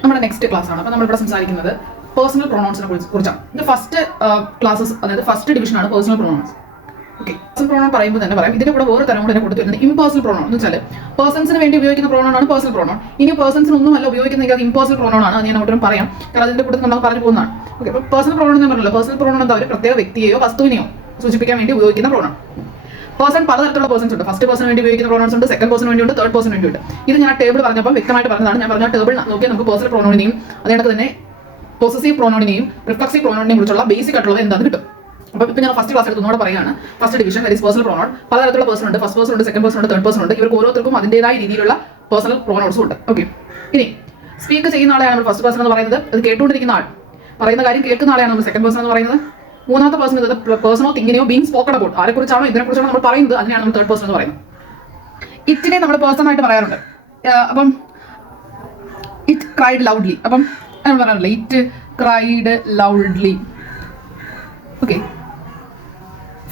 നമ്മുടെ next class ആണ്. അപ്പോൾ നമ്മളിവിടെ സംസാരിക്കുന്നത് പേഴ്സണൽ പ്രൊണൗൺസിനെ കുറിച്ചാണ്. ഇതിന്റെ ഫസ്റ്റ് ക്ലാസ്സസ്, അതായത് ഫസ്റ്റ് ഡിവിഷൻ ആണ് personal pronounce. Okay, personal pronoun പറയുമ്പോൾ തന്നെ പറയാം, ഇതിന്റെ കൂടെ വേറെ തരം കൂടെ കൊടുത്തു വരുന്നത് ഇംപേഴ്സണൽ പ്രൊണൗൺ എന്ന് വെച്ചാൽ പേഴ്സൺസിന് വേണ്ടി ഉപയോഗിക്കുന്ന പ്രൊണൗൺ ആണ് പേഴ്സണൽ പ്രൊണൗൺ. ഇനി പേഴ്സൺസിന് ഒന്നുമല്ല ഉപയോഗിക്കുന്നത്, അത് ഇംപേഴ്സണൽ പ്രൊണൗൺ ആണ്. അത് ഞാൻ അങ്ങോട്ടും പറയാം, കാരണം അതിന്റെ കൂടെ നമ്മൾ പറഞ്ഞു പോകുന്നതാണ്. ഓക്കെ, അപ്പോൾ പേഴ്സണൽ പ്രൊണൗൺ എന്ന് പറഞ്ഞല്ലോ, പേഴ്സണൽ പ്രൊണൗൺ എന്താ, ഒരു പ്രത്യേക വ്യക്തിയെയോ വസ്തുവിനെയോ സൂചിപ്പിക്കാൻ വേണ്ടി ഉപയോഗിക്കുന്ന പ്രൊണൗൺ. പേഴ്സൺ പലതരത്തിലുള്ള പേഴ്സൺസ് ഉണ്ട്. ഫസ്റ്റ് പേഴ്സൺ വേണ്ടി ഉപയോഗിക്കുന്ന പ്രൊണൗൺസ് ഉണ്ട്, സെക്കൻഡ് പേഴ്സൺ വേണ്ടി ഉണ്ട്, തേർഡ് പേഴ്സൺ വേണ്ടി ഉണ്ട്. ഇത് ഞാൻ ടേബിൾ പറഞ്ഞപ്പോൾ വ്യക്തമായിട്ട് പറഞ്ഞതാണ്. ഞാൻ പറഞ്ഞ ടേബിൾ നോക്കിയാൽ നമുക്ക് പേഴ്സണൽ പ്രൊണൗണിനെയും അതിനകത്ത് തന്നെ പൊസസീവ് പ്രൊണൗണിനെയും റിഫ്ലക്സീവ് പ്രൊണൗണിനെയും കുറിച്ചുള്ള ബേസിക് ആയിട്ടുള്ളത് എന്താണെന്ന് കിട്ടും. അപ്പോൾ ഇപ്പോൾ ഞാൻ ഫസ്റ്റ് ക്ലാസ് എടുത്തുകൊണ്ട് പറയുകയാണ്, first division that is personal pronoun. പലതരത്തിലുള്ള പേഴ്സൺ ഉണ്ട്, ഫസ്റ്റ് പേഴ്സൺ ഉണ്ട്, സെക്കൻഡ് പേഴ്സൺ ഉണ്ട്, തേർഡ് പേഴ്സൺ ഉണ്ട്. ഇവർക്ക് ഓരോരുത്തർക്കും അതിൻ്റെതായ രീതിയിലുള്ള പേഴ്സണൽ പ്രൊണൗൺസും ഉണ്ട്. ഓക്കെ, ഇനി സ്പീക്ക് ചെയ്യുന്ന ആളെയാണ് നമ്മൾ ഫസ്റ്റ് പേഴ്സൺ എന്ന് പറയുന്നത്. അത് കേട്ടുകൊണ്ടിരിക്കുന്ന ആൾ, പറയുന്ന കാര്യം കേൾക്കുന്ന ആളെയാണ് നമ്മൾ സെക്കൻഡ് പേഴ്സൺ എന്ന് പറയുന്നത്. മൂന്നാമത്തെ പേഴ്സൺ ഇത് പേഴ്സണോ തിങ്ങിനെയോ ബീങ് സ്പോക്കൺ അബൌട്ട്, ആരെക്കുറിച്ചാണോ ഇതിനെക്കുറിച്ചാണോ നമ്മൾ പറയുന്നത്, അതിനെയാണ് നമ്മൾ തേർഡ് പേഴ്സൺ എന്ന് പറയുന്നത്. ഇറ്റിനെ നമ്മൾ പേഴ്സൺ ആയിട്ട് പറയാറുണ്ട്. അപ്പം ഇറ്റ് ക്രൈഡ് ലൗഡ്ലി, അപ്പം അങ്ങനെ പറയാറില്ല, ഇറ്റ് ക്രൈഡ് ലൗഡ്ലി. ഓക്കെ,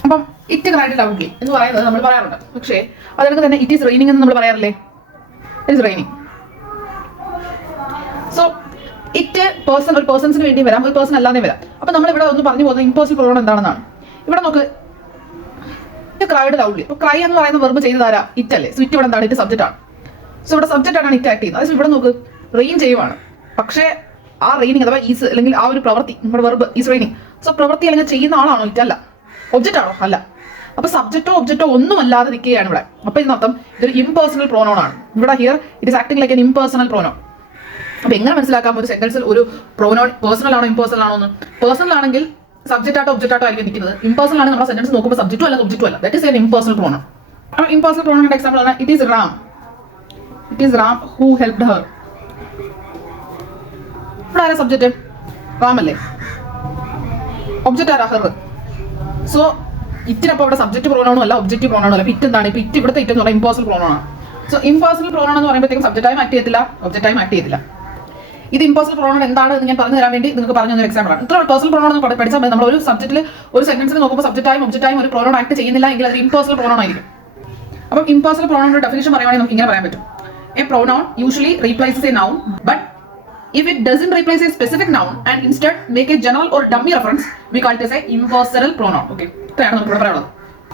അപ്പം ഇറ്റ് ക്രൈഡ് ലൗഡ്ലി എന്ന് പറയുന്നത് നമ്മൾ പറയാറുണ്ട്. പക്ഷേ അതിനൊക്കെ തന്നെ ഇറ്റ് ഈസ് റെയിനിങ് എന്ന് നമ്മൾ പറയാറില്ലേ, it is raining. So it person, ഒരു പേഴ്സൺസിന് വേണ്ടി വരാം, ഒരു പേഴ്സൺ അല്ലാതെ വരാം. അപ്പൊ നമ്മൾ ഇവിടെ ഒന്ന് പറഞ്ഞു പോകുന്നത് ഇംപേഴ്സണൽ പ്രൊണൗൺ എന്താണെന്നാണ്. ഇവിടെ നമുക്ക് ഇറ്റ് ക്രൈഡ് ലൗഡ്ലി. അപ്പൊ ക്രൈ എന്ന് പറയുന്ന വെർബ് ചെയ്തതാരാ, ഇറ്റ് അല്ലേ. സോ ഇറ്റ് ഇവിടെ എന്താണ്, ഇറ്റ് സബ്ജക്റ്റ് ആണ്. സോ ഇവിടെ സബ്ജക്റ്റ് ആണ് ഇറ്റ് ആക്ട് ചെയ്യുന്നത്. അത് ഇവിടെ നോക്ക്, റെയിൻ ചെയ്യുവാണ്. പക്ഷേ ആ റെയിനിങ് അഥവാ ഈസ് അല്ലെങ്കിൽ ആ ഒരു പ്രവൃത്തി, നമ്മുടെ വെർബ് ഈസ് റെയിനിങ്. സോ പ്രവൃത്തി അല്ലെങ്കിൽ ചെയ്യുന്ന ആളാണോ ഇറ്റ്? അല്ല. ഒബ്ജക്റ്റ് ആണോ? അല്ല. അപ്പൊ സബ്ജക്റ്റോ ഒബ്ജക്റ്റോ ഒന്നും അല്ലാതെ നിൽക്കുകയാണ് ഇവിടെ. അപ്പൊ ഇതിനർത്ഥം ഇതൊരു ഇംപേഴ്സണൽ പ്രൊനൗൺ ആണ്. ഇവിടെ here it is acting like an impersonal pronoun. അപ്പൊ എങ്ങനെ മനസ്സിലാക്കാം ഒരു സെന്റൻസിൽ ഒരു പ്രൊനൗൺ പേഴ്സണൽ ആണോ ഇംപേഴ്സണൽ ആണോ എന്ന്? പേഴ്സണൽ ആണെങ്കിൽ സബ്ജക്റ്റ് ആട്ടോ ഒബ്ജക്റ്റ് ആട്ടോ ആയിരിക്കും നിൽക്കുന്നത്. ഇംപേഴ്സണൽ ആണെങ്കിൽ നമ്മുടെ സെന്റൻസ് നോക്കുമ്പോൾ സബ്ജക്റ്റും അല്ല ഒബ്ജക്റ്റും അല്ല. That is N impersonal pronoun. അപ്പൊ ഇംപേഴ്സണൽ പ്രൊനൗണിന്റെ എക്സാമ്പിൾ ആണ് it is Ram. It is Ram who helped Har. ഇവിടെ ആരാ സബ്ജക്റ്റ്? റാം അല്ലേ. ഒബ്ജക്റ്റ് ആരാ? ഹെർ. സോ ഇറ്റിനപ്പോൾ ഇവിടെ സബ്ജക്റ്റ് പ്രൊനൗണും അല്ല ഒബ്ജക്റ്റീവ് പ്രൊനൗണും അല്ല. ഇറ്റ് എന്താണ്? ഇപ്പൊ ഇറ്റ് ഇവിടുത്തെ ഇറ്റ് എന്ന് പറയുന്നത് ഇംപേഴ്സണൽ പ്രൊനൗൺ ആണ്. സോ ഇംപേഴ്സണൽ പ്രൊനൗൺ എന്ന് പറയുമ്പോഴത്തേക്കും സബ്ജക്റ്റായും ആക്ട് ചെയ്യത്തില്ല, ഒബ്ജക്റ്റായും ആക്ട് ചെയ്യത്തില്ല. ഇത് ഇംപേഴ്സണൽ പ്രൊനൗൺ എന്താണ് എന്ന് ഞാൻ പറഞ്ഞു തരാൻ വേണ്ടി നിങ്ങൾക്ക് പറഞ്ഞു തന്ന എക്സാമ്പിൾ ആണ്. ഇത്ര പേഴ്സണൽ പ്രൊനൗൺ എന്ന് പഠിച്ചാൽ നമ്മൾ ഒരു സബ്ജക്റ്റിൽ ഒരു സെന്റൻസിൽ നോക്കുമ്പോൾ സബ്ജക്റ്റായും ഒബ്ജക്റ്റായും ഒരു പ്രൊനൗൺ ആക്ട് ചെയ്യുന്നില്ല എങ്കിൽ അത് ഇംപേഴ്സണൽ പ്രൊനൗൺ ആയിരിക്കും. അപ്പം ഇംപേഴ്സണൽ പ്രൊനൗണിന്റെ ഡെഫിനിഷൻ പറയുവാണെങ്കിൽ നമുക്ക് ഇങ്ങനെ പറയാൻ പറ്റും. A pronoun usually replaces A noun, but if it doesn't replace a specific noun and instead make a general or dummy reference, we call it as a impersonal pronoun. Okay, ഇത്രയാണ് നമുക്ക് ഇവിടെ പറയാനുള്ളത്.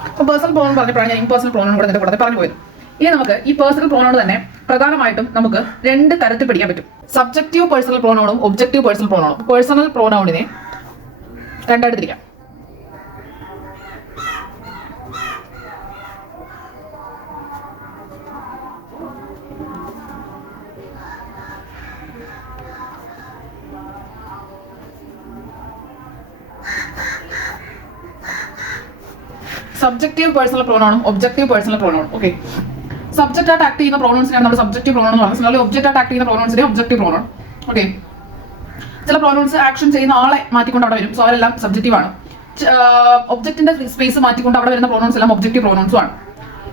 അപ്പോൾ പേഴ്സണൽ പ്രൊനൗൺ പറഞ്ഞപ്പോഴാണ് ഞാൻ impersonal pronoun കൂടെ ഇതിന്റെ കൂടെ പറഞ്ഞു പോയത്. ഇനി നമുക്ക് ഈ പേഴ്സണൽ പ്രൊനൗൺ തന്നെ പ്രധാനമായിട്ടും നമുക്ക് രണ്ട് തരത്തിൽ പഠിക്കാൻ പറ്റും. സബ്ജക്റ്റീവ് പേഴ്സണൽ പ്രൊനൗണും ഒബ്ജക്റ്റീവ് പേഴ്സണൽ പ്രൊനൗണും. പേഴ്സണൽ പ്രൊനൗണിനെ രണ്ടായിട്ട് തിരിക്കാം. സബ്ജക്റ്റീവ് പേഴ്സണൽ പ്രൊനൗണും ഒബ്ജക്റ്റീവ് പേഴ്സണൽ പ്രൊനൗണും. ഓക്കെ, സബ്ജക്റ്റ് ആയിട്ട് ആക്ട് ചെയ്യുന്ന പ്രൊനൗൺസിനാണ് നമ്മൾ സബ്ജക്റ്റീവ് പ്രൊനൗൺ എന്ന് പറയുന്നത്. അല്ലെങ്കിൽ ഒബ്ജക്റ്റ് ആയിട്ട് ആക്ട് ചെയ്യുന്ന പ്രൊനൗൺസിനെ ഒബ്ജക്റ്റീവ് പ്രൊനൗൺ. ഓക്കെ, ചില പ്രൊനൗൺസ് ആക്ഷൻ ചെയ്യുന്ന ആളെ മാറ്റിക്കൊണ്ട് അവിടെ വരും. സോ അവരെല്ലാം സബ്ജക്റ്റീവ് ആണ്. ഒബ്ജക്റ്റിന്റെ സ്പേസ് മാറ്റിക്കൊണ്ട് അവിടെ വരുന്ന പ്രൊനൗൺസ് എല്ലാം ഒബ്ജക്റ്റീവ് പ്രൊനൗൺസും ആണ്.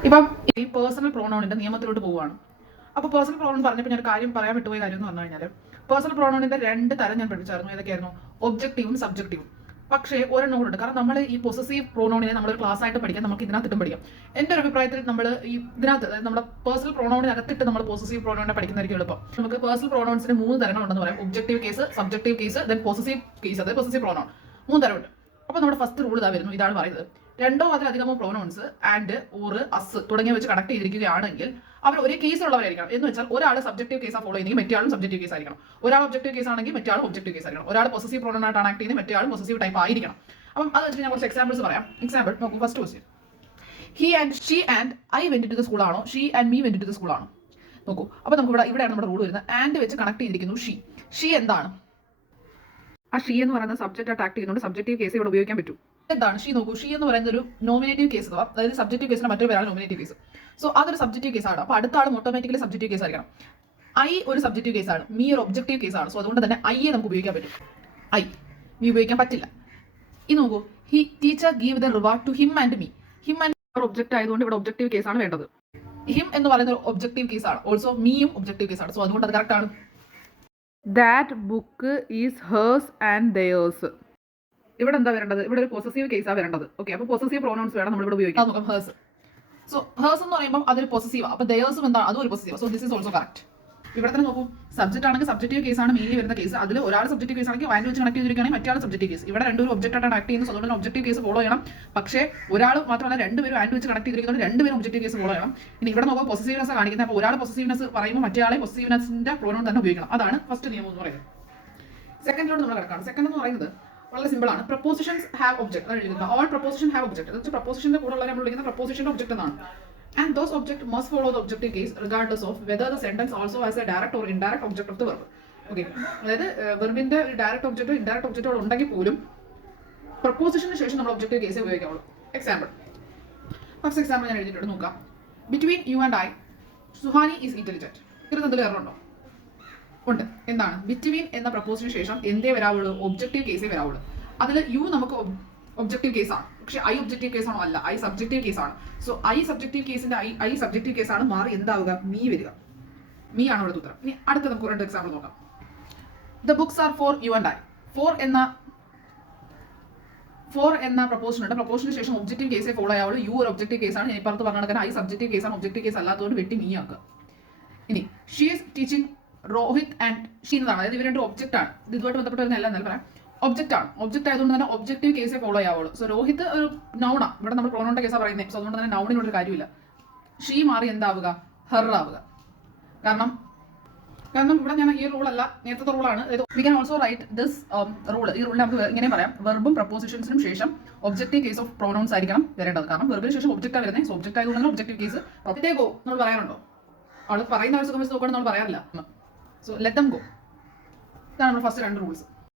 ഇപ്പം ഈ പേഴ്സണൽ പ്രൊനൗണിന്റെ നിയമത്തിലോട്ട് പോവുകയാണ്. അപ്പോൾ പേഴ്സണൽ പ്രൊനൗൺ പറഞ്ഞപ്പോൾ ഞാൻ ഒരു കാര്യം പറയാൻ വിട്ടുപോയ കാര്യം എന്ന് പറഞ്ഞു കഴിഞ്ഞാൽ പേഴ്സണൽ പ്രൊനൗണിന്റെ രണ്ട് തരം ഞാൻ പഠിച്ചായിരുന്നു. ഏതൊക്കെയായിരുന്നു? ഒബ്ജക്റ്റീവും സബ്ജക്റ്റീവും. പക്ഷേ ഒരെണ്ണം കൂടെ ഉണ്ട്. കാരണം നമ്മൾ ഈ പൊസസീവ് പ്രൊനൗണിനെ നമ്മളൊരു ക്ലാസ് ആയിട്ട് പഠിക്കാൻ നമുക്ക് ഇതിനകത്തിട്ടും പഠിക്കാം. എൻ്റെ ഒരു അഭിപ്രായത്തിൽ നമ്മൾ ഈ ഇതിനകത്ത്, അതായത് നമ്മുടെ പേഴ്സണൽ പ്രൊനൗണിനകത്തിട്ട് നമ്മൾ പൊസസീവ് പ്രൊനൗണിനെ പഠിക്കുന്നതായിരിക്കും എളുപ്പം. നമുക്ക് പേഴ്സണൽ പ്രൊനൗൺസിന് 3 തരങ്ങളുണ്ടെന്ന് പറയാം. Objective case, subjective case, then possessive case, അതായത് പൊസസീവ് പ്രൊനൗൺ. 3 തരമുണ്ട്. അപ്പോൾ നമ്മുടെ ഫസ്റ്റ് റൂൾ ഇതാ വരുന്നു. ഇതാണ് പറയുന്നത്, രണ്ടോ അതിലധികമോ പ്രൊനൗൺസ് ആൻഡ്, ഓർ, അസ് തുടങ്ങിയ വെച്ച് കണക്ട് ചെയ്തിരിക്കുകയാണെങ്കിൽ അവർ ഒരേ കേസിലുള്ളവരായിരിക്കണം. എന്ന് വെച്ചാൽ ഒരാൾ സബ്ജക്റ്റീവ് കേസ് ഫോളോ ചെയ്യുന്നെങ്കിൽ മറ്റേ സബ്ജക്റ്റീവ് കേസ് ആയിരിക്കണം. ഒരാൾ ഒബ്ജക്റ്റീവ് കേസ് ആണെങ്കിൽ മറ്റേ ഒബ്ജക്റ്റീവ് കേസ് ആയിരിക്കണം. ഒരാൾ പൊസസീവ് പ്രൊനൗൺ ആയിട്ട് ആക്ട് ചെയ്യുന്നത് മറ്റേ പൊസസീവ് ടൈപ്പ് ആയിരിക്കണം. അപ്പം അത് വെച്ചിട്ട് ഞാൻ കുറച്ച് എക്സാമ്പിൾസ് പറയാം. എക്സാമ്പിൾ നോക്കൂ. First question, he and she and I went to the school ആണോ, she and me went to the school ആണോ? നോക്കൂ, അപ്പോൾ നമുക്ക് ഇവിടെയാണ് നമ്മുടെ റൂൾ വരുന്നത്. ആൻഡ് വെച്ച് കണക്ട് ചെയ്തിരിക്കുന്നു ഷീ. ഷീ എന്താണ്? ആ ഷീ എന്ന് പറയുന്നത് സബ്ജക്റ്റ് ആയിട്ട് ആക്ട് ചെയ്യുന്നുണ്ട്. സബ്ജക്റ്റീവ് കേസ് ഇവിടെ ഉപയോഗിക്കാൻ പറ്റും. എന്താണ് ഷീ? നോക്കൂ, ഷീ എന്ന് പറയുന്നത് ഒരു നോമിനേറ്റീവ് കേസ്, അതായത് സബ്ജക്റ്റീവ് കേസിന് മറ്റൊരു പേരാണ് നോമിനേറ്റീവ് കേസ്. സോ അതൊരു സബ്ജക്റ്റീവ് കേസാണ്. അപ്പോൾ അടുത്ത ആളും ഓട്ടോമാറ്റിക്കലി സബ്ജക്റ്റീവ് കേസ് ആയിരിക്കണം. ഐ ഒരു സബ്ജക്റ്റീവ് കേസാണ്, മീ ഒരു ഒബ്ജക്റ്റീവ് കേസാണ്. സോ അതുകൊണ്ട് തന്നെ ഐയെ നമുക്ക് ഉപയോഗിക്കാൻ പറ്റും, ഐ. മീ ഉപയോഗിക്കാൻ പറ്റില്ല. ഈ നോക്കൂ, he teacher give the reward to him and me. Him and object ആയതുകൊണ്ട് ഇവിടെ ഒബ്ജക്റ്റീവ് കേസാണ് വേണ്ടത്. ഹിം എന്ന് പറയുന്ന ഒരു ഒബ്ജക്റ്റീവ് കേസാണ്. ഓൾസോ മീയും ഒബ്ജക്റ്റീവ് കേസാണ്. സോ അതുകൊണ്ട് അത് കറക്റ്റ് ആണ്. That book is hers and theirs. ഇവിടെ എന്താ വരേണ്ടത്? ഇവിടെ ഒരു പൊസസീവ് കേസാണ് വരേണ്ടത്. ഓക്കെ, അപ്പോൾ പൊസസീവ് പ്രൊനൗൺസ് വേണം നമ്മൾ ഇവിടെ ഉപയോഗിക്കാൻ. നോക്കാം, ഹേഴ്സ്. സോ ഹേഴ്സ് എന്ന് പറയുമ്പോൾ അതൊരു പൊസസീവ്. അപ്പോൾ ദെയേഴ്സും എന്താണ്? അതും ഒരു possessive. So this is also correct. ഇവിടെ തന്നെ നോക്കൂ, സബ്ജക്റ്റ് ആണെങ്കിൽ സബ്ജക്റ്റീവ് കേസാണ് മെയിൻലി വരുന്ന കേസ്. അതിൽ ഒരാൾ സബ്ജക്റ്റീവ് കേസ് ആണെങ്കിൽ വാല്യൂ വെച്ച് കണക്ട് ചെയ്തിരിക്കുകയാണെങ്കിൽ മറ്റേ സബ്ജക്റ്റീവ് കേസ്. ഇവിടെ രണ്ടുപേരും ഒബ്ജക്റ്റ് ആയിട്ടാണ് ആക്ട് ചെയ്യുന്നത്, അതുകൊണ്ട് ഒബ്ജക്റ്റീവ് കേസ് ഫോളോ ചെയ്യണം. പക്ഷേ ഒരാൾ മാത്രമല്ല രണ്ടുപേരും വാല്യൂ വെച്ച് കണക്ട് ചെയ്തിരിക്കുന്നത് രണ്ടുപേരും ഒബ്ജക്റ്റീവ് കേസ് ഫോളോ ചെയ്യണം. ഇനി ഇവിടെ നോക്കുമ്പോൾ പൊസസീവ്നെസ് കാണിക്കുന്നത്. അപ്പോൾ ഒരാൾ പൊസസീവ്നെസ് പറയുമ്പോൾ മറ്റേ ആളെ പൊസസീവ്നെസിന്റെ പ്രോനൗൺ തന്നെ ഉപയോഗിക്കണം. അതാണ് ഫസ്റ്റ് നിയമം എന്ന് പറയുന്നത്. സെക്കൻഡിലോട്ട് നമ്മൾ കിടക്കാണ്. സെക്കൻഡ് എന്ന് പറയുന്നത് വളരെ സിമ്പിൾ ആണ്. പ്രപ്പോസിഷൻസ് ഹാവ് ഒബ്ജക്ട് ആണ് എഴുതുന്നത്. ഓൾ പ്രപ്പോസിഷൻ ഹാവ് ഒബ്ജക്ട് എന്ന് വെച്ചാൽ പ്രപ്പോസിഷന്റെ കൂടെ ഉള്ള നമ്മൾ വിളിക്കുന്ന പ്രപ്പോസിഷന്റെ ഒബ്ജക്ട് എന്നാണ്. And those object must follow the objective case regardless of whether the sentence also has a direct or indirect object of the verb. Okay, അതായത് വെർബിന്റെ ഡയറക്റ്റ് ഒബ്ജക്റ്റോ ഇൻഡയറക്റ്റ് ഒബ്ജക്റ്റോ ഉണ്ടെങ്കിൽ പോലും പ്രപ്പോസിഷന് ശേഷം നമ്മൾ ഒബ്ജക്റ്റീവ് കേസ് ഉപയോഗിക്കാവുള്ളൂ. എക്സാമ്പിൾ, ഫസ്റ്റ് എക്സാമ്പിൾ ഞാൻ എഴുതിയിട്ടുണ്ട്, നോക്കാം. Between you and I Suhani is intelligent. ഇതിൽ എററുണ്ടോ? ഉണ്ട്. എന്താണ്? ബിറ്റ്വീൻ എന്ന പ്രപ്പോസിന് ശേഷം എന്തേ വരാവുള്ളൂ? ഒബ്ജക്റ്റീവ് കേസേ വരാവുള്ളൂ. അതിൽ യു നമുക്ക് ഒബ്ജക്റ്റീവ് കേസാണ്, പക്ഷെ ഐ ഒബ്ജക്റ്റീവ് കേസാണോ? അല്ല, ഐ സബ്ജക്റ്റീവ് കേസാണ്. സോ ഐ സബ്ജക്റ്റീവ് കേസിന്റെ ഐ സബ്ജക്റ്റീവ് കേസാണ്, മാറി എന്താവുക? മീ വരിക. മീ ആണ് ഇവിടെ ഉത്തരം. ഇനി അടുത്ത നമുക്ക് രണ്ട് എക്സാമ്പിൾ നോക്കാം. The books are for you and I. For എന്ന പ്രപ്പോസിഷൻ ഉണ്ട്. പ്രപ്പോസിന് ശേഷം ഒബ്ജക്റ്റീവ് കേസേ ഫോളോ ആവുള്ളൂ. യു ഒരു ഒബ്ജക്റ്റീവ് കേസാണ്. ഞാൻ ഇപ്പുറത്ത് പറഞ്ഞ ഐ സബ്ജക്റ്റീവ് കേസാണ്, ഒബ്ജക്റ്റീവ് കേസ് അല്ലാത്തതുകൊണ്ട് വെട്ടി മീ ആക്കുക. ഇനി she is teaching Rohit and she എന്നതാണ്. അതായത് ഇവർ രണ്ട് ഒബ്ജക്റ്റ് ആണ്. ഇതുമായിട്ട് ബന്ധപ്പെട്ട് വരുന്ന എല്ലാം പറയാം. ഒബ്ജക്റ്റ് ആണ്. ഒബ്ജക്റ്റ് ആയതുകൊണ്ട് തന്നെ ഒബ്ജക്റ്റീവ് കേസേ ഫോളോ ആവുള്ളൂ. സോ രോഹിത് ഒരു നൗണാ. ഇവിടെ നമ്മൾ പ്രോണോണിന്റെ കേസാണ് പറയുന്നത്. സോ അതുകൊണ്ട് തന്നെ നൗണിനൊരു കാര്യമില്ല. ഷീ മാറി എന്താവുക? ഹെർ ആവുക. കാരണം ഇവിടെ ഞാൻ ഈ റൂൾ അല്ല, നേരത്തെ റൂളാണ്. We can also write this rule. ഈ റൂളിൽ നമുക്ക് ഇങ്ങനെ പറയാം: വെർബും പ്രപ്പോസിഷൻസിനും ശേഷം ഒബ്ജക്റ്റീവ് കേസ് ഓഫ് പ്രോനൗൺസ് ആയിരിക്കണം വരേണ്ടത്. കാരണം വെർബിന് ശേഷം ഒബ്ജക്റ്റാണ് വരുന്നത്. സോ ഒബ്ജക്റ്റ് ആയതുകൊണ്ട് ഒബ്ജക്റ്റീവ് കേസ് ഗോ നമ്മൾ പറയാറുണ്ടോ? അവൾ പറയുന്ന ആവശ്യം നോക്കുകയാണെങ്കിൽ നമ്മൾ പറയാറില്ല. So let them go. ഇതാണ് നമ്മുടെ ഫസ്റ്റ് രണ്ട് റൂൾസ്.